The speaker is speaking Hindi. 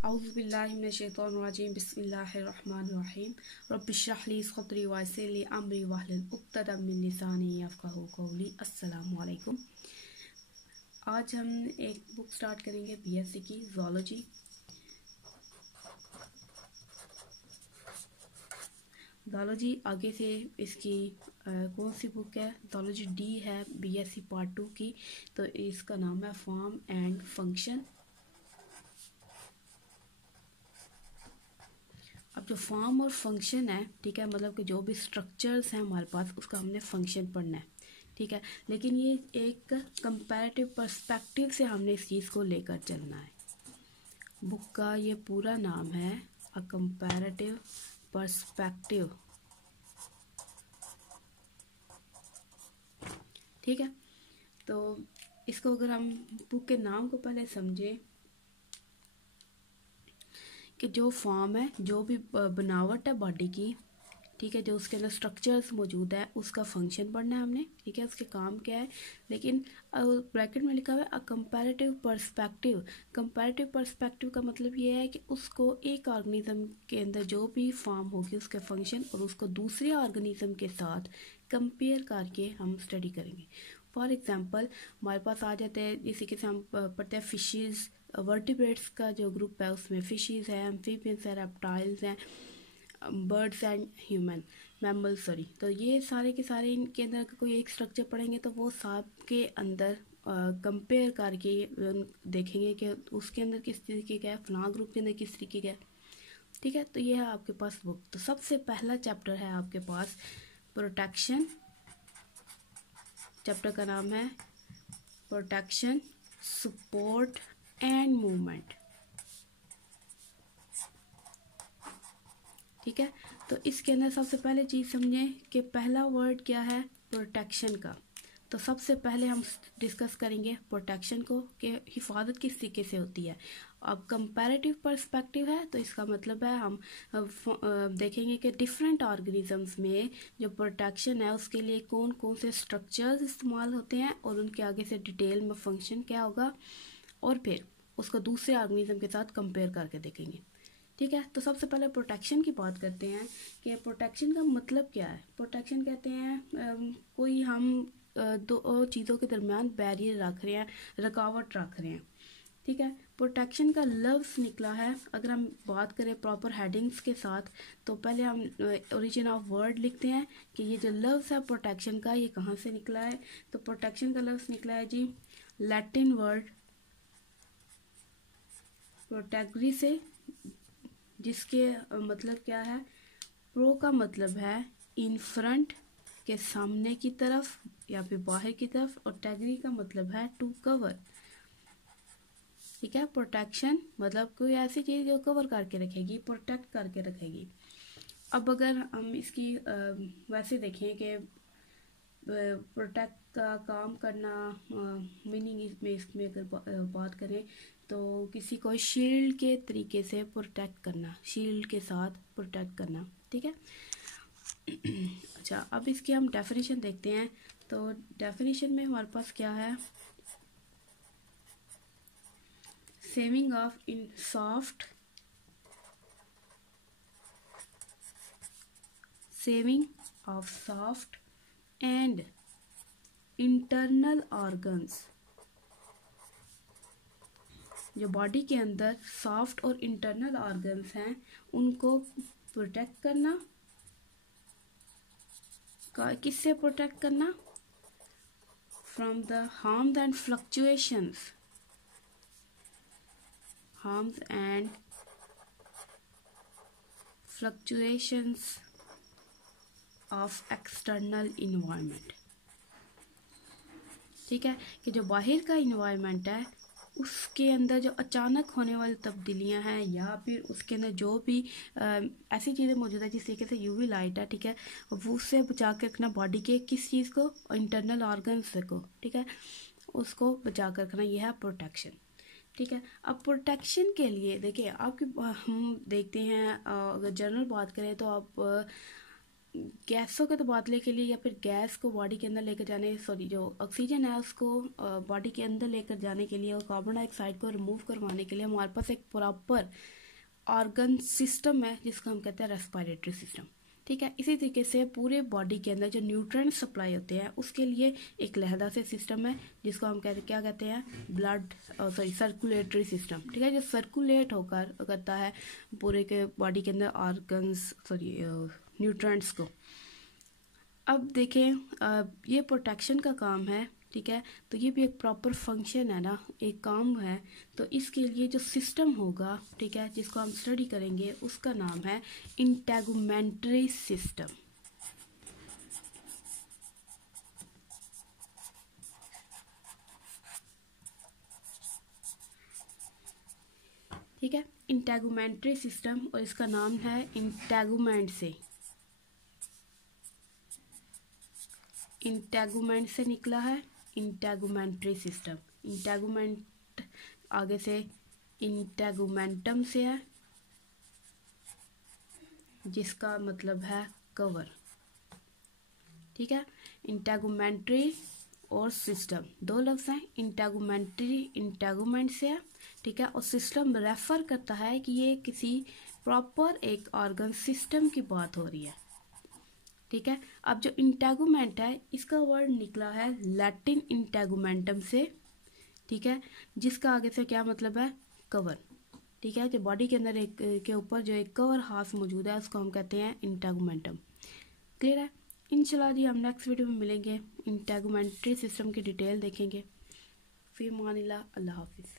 औज़ुबिल्लाहि मिनश्शैतानिर्रजीम बिस्मिल्लाहिर्रहमानिर्रहीम रब्बि इश्रह ली सदरी वयस्सिर ली अमरी वहलुल उक़्दतम मिन लिसानी यफ़क़हू क़ौली। अस्सलामु अलैकुम। आज हम एक बुक स्टार्ट करेंगे बीएससी की ज़ूलॉजी। ज़ूलॉजी आगे से इसकी कौन सी बुक है? ज़ूलॉजी डी है बीएससी पार्ट 2 की। तो इसका नाम है फॉर्म एंड फंक्शन। अब जो फॉर्म और फंक्शन है, ठीक है, मतलब कि जो भी स्ट्रक्चर्स हैं हमारे पास, उसका हमने फंक्शन पढ़ना है, ठीक है। लेकिन ये एक कंपैरेटिव पर्सपेक्टिव से हमने इस चीज़ को लेकर चलना है। बुक का ये पूरा नाम है अ कंपैरेटिव पर्सपेक्टिव, ठीक है। तो इसको अगर हम बुक के नाम को पहले समझें कि जो फॉर्म है, जो भी बनावट है बॉडी की, ठीक है, जो उसके अंदर स्ट्रक्चर्स मौजूद है, उसका फंक्शन पढ़ना है हमने, ठीक है, उसके काम क्या है। लेकिन ब्रैकेट में लिखा हुआ है अ कंपैरेटिव पर्सपेक्टिव। कंपैरेटिव पर्सपेक्टिव का मतलब ये है कि उसको एक ऑर्गेनिज्म के अंदर जो भी फॉर्म होगी उसके फंक्शन और उसको दूसरे ऑर्गेनिज्म के साथ कंपेयर करके हम स्टडी करेंगे। फॉर एग्जांपल हमारे पास आ जाते हैं, जैसे कि हम पढ़ते हैं फिशेस, वर्टिब्रेट्स का जो ग्रुप है उसमें फिशेस है, एम्फीबियंस है, रेप्टाइल्स हैं, birds and human mammal, sorry. तो ये सारे के सारे इनके अंदर कोई एक स्ट्रक्चर पढ़ेंगे तो वो सब के अंदर कंपेयर करके देखेंगे कि उसके अंदर किस तरीके का है, फलां ग्रुप के अंदर किस तरीके का है, ठीक है। तो ये है आपके पास बुक। तो सबसे पहला चैप्टर है आपके पास प्रोटेक्शन। चैप्टर का नाम है प्रोटेक्शन, सपोर्ट एंड मूवमेंट, ठीक है। तो इसके अंदर सबसे पहले चीज़ समझें कि पहला वर्ड क्या है प्रोटेक्शन का। तो सबसे पहले हम डिस्कस करेंगे प्रोटेक्शन को कि हिफाजत किस तरीके से होती है। अब कंपैरेटिव पर्सपेक्टिव है तो इसका मतलब है हम देखेंगे कि डिफरेंट ऑर्गेनिजम्स में जो प्रोटेक्शन है उसके लिए कौन कौन से स्ट्रक्चर्स इस्तेमाल होते हैं और उनके आगे से डिटेल में फंक्शन क्या होगा, और फिर उसको दूसरे ऑर्गेनिज्म के साथ कंपेयर करके देखेंगे, ठीक है। तो सबसे पहले प्रोटेक्शन की बात करते हैं कि प्रोटेक्शन का मतलब क्या है। प्रोटेक्शन कहते हैं कोई हम दो चीज़ों के दरमियान बैरियर रख रहे हैं, रुकावट रख रहे हैं, ठीक है। प्रोटेक्शन का लफ्ज़ निकला है, अगर हम बात करें प्रॉपर हेडिंग्स के साथ, तो पहले हम ओरिजिन ऑफ वर्ड लिखते हैं कि ये जो लफ्ज़ है प्रोटेक्शन का ये कहाँ से निकला है। तो प्रोटेक्शन का लफ्ज़ निकला है जी लैटिन वर्ड प्रोटेगरी से, जिसके मतलब क्या है, प्रो का मतलब है इन फ्रंट के सामने की तरफ या फिर बाहर की तरफ, और टैगरी का मतलब है टू कवर, ठीक है। प्रोटेक्शन मतलब कोई ऐसी चीज़ जो कवर करके रखेगी, प्रोटेक्ट करके रखेगी। अब अगर हम इसकी वैसे देखें कि प्रोटेक्ट का काम करना मीनिंग में इसमें अगर बात करें तो किसी को शील्ड के तरीके से प्रोटेक्ट करना, शील्ड के साथ प्रोटेक्ट करना, ठीक है। अच्छा, अब इसकी हम डेफिनेशन देखते हैं। तो डेफिनेशन में हमारे पास क्या है, saving of in soft, saving of soft and internal organs, जो बॉडी के अंदर सॉफ्ट और इंटरनल ऑर्गन्स हैं उनको प्रोटेक्ट करना। किससे प्रोटेक्ट करना? From the harms and fluctuations, harms and fluctuations of external environment, ठीक है, कि जो बाहर का इन्वायरमेंट है उसके अंदर जो अचानक होने वाली तब्दीलियां हैं या फिर उसके अंदर जो भी ऐसी चीज़ें मौजूद है जिस तरीके से यूवी लाइट है, ठीक है, वो उससे बचा के रखना बॉडी के किस चीज़ को, इंटरनल ऑर्गन्स को, ठीक है, उसको बचा कर रखना, यह है प्रोटेक्शन, ठीक है। अब प्रोटेक्शन के लिए देखिए आपकी हम देखते हैं, अगर जनरल बात करें तो आप गैसों के तबादले के लिए या फिर गैस को बॉडी के अंदर लेकर जाने, सॉरी जो ऑक्सीजन है उसको बॉडी के अंदर लेकर जाने के लिए और कार्बन डाइऑक्साइड को रिमूव करवाने के लिए हमारे पास एक प्रॉपर ऑर्गन सिस्टम है जिसको हम कहते हैं रेस्पिरेटरी सिस्टम। ठीक है, इसी तरीके से पूरे बॉडी के अंदर जो न्यूट्रिएंट सप्लाई होते हैं उसके लिए एक लहदा से सिस्टम है जिसको हम क्या कहते हैं, ब्लड सॉरी सर्कुलेटरी सिस्टम। ठीक है, जो सर्कुलेट होकर करता है पूरे के बॉडी के अंदर ऑर्गन्स सॉरी न्यूट्रिएंट्स को। अब देखें ये प्रोटेक्शन का काम है। ठीक है, तो ये भी एक प्रॉपर फंक्शन है ना, एक काम है। तो इसके लिए जो सिस्टम होगा, ठीक है, जिसको हम स्टडी करेंगे उसका नाम है इंटेगुमेंट्री सिस्टम। ठीक है, इंटेगुमेंट्री सिस्टम, और इसका नाम है इंटेगुमेंट से, इंटेगुमेंट से निकला है इंटेगुमेंट्री सिस्टम। इंटेगुमेंट आगे से इंटेगुमेंटम से है जिसका मतलब है कवर। ठीक है, इंटेगुमेंट्री और सिस्टम दो लफ्ज हैं। इंटेगुमेंट्री इंटेगुमेंट से है, ठीक है, और सिस्टम रेफर करता है कि ये किसी प्रॉपर एक ऑर्गन सिस्टम की बात हो रही है। ठीक है, अब जो इंटेगुमेंट है इसका वर्ड निकला है लैटिन इंटेगुमेंटम से। ठीक है, जिसका आगे से क्या मतलब है, कवर। ठीक है, जो बॉडी के अंदर एक के ऊपर जो एक कवर हाफ मौजूद है उसको हम कहते हैं इंटेगुमेंटम। क्लियर है? इंशाल्लाह जी हम नेक्स्ट वीडियो में मिलेंगे, इंटेगुमेंट्री सिस्टम की डिटेल देखेंगे। फिर मानिल्लाह, अल्लाह हाफिज़।